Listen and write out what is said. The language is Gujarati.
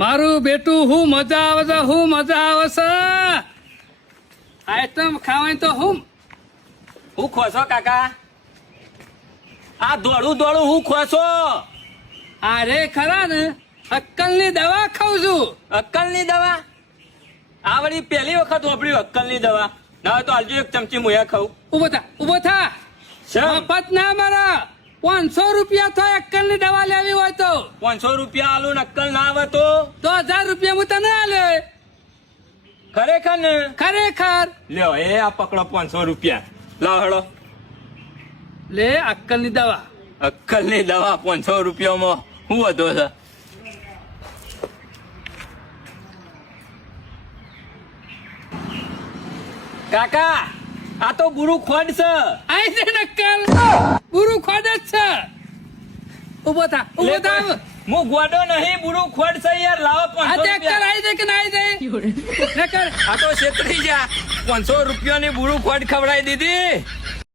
મારું બેટું હું મજા આવે છે હું મજા આવે છે આઈટમ ખાવાની તો હું હું ખોશો કાકા? આ દોડું દોડું હું ખોશો? અરે ખરા ને અક્કલની દવા ખાઉં છું. અક્કલની દવા? આ વળી પહેલી વખત વાપર્યું અક્કલની દવા. ના તો હાલજો એક ચમચી મુયા ખાઉં. ઊભો થા ઊભો થા. શપથ ના મારા. પાંચસો રૂપિયા તો અક્કલની દવા લેવી હોય તો. પાંચસો રૂપિયા આલુ અક્કલ ના આવે તો? તો હજાર રૂપિયા હું તને આલે. ખરેખર ને? ખરેખર. લ્યો એ આ પકડો પાંચસો રૂપિયા. લાવ હળો લે અક્કલની દવા. અક્કલની દવા પાંચસો રૂપિયામાં. શું વધો છે? કાકા આ તો ગુરુ ખોડ છે. આઈ છે નક્કલ ગુરુ છે ઊભો થા ઊભો થા. હું ગોડો નહીં ગુરુ ખોડ છે યાર લાવો આ પાંચસો તે અક્કલ રૂપિયા. આઈ કે ના આવી દે? ટ્રેક્ટર આ તો છેતરી જા પાંચસો રૂપિયાની બુરુ ખોડ ખવડાવી દીધી.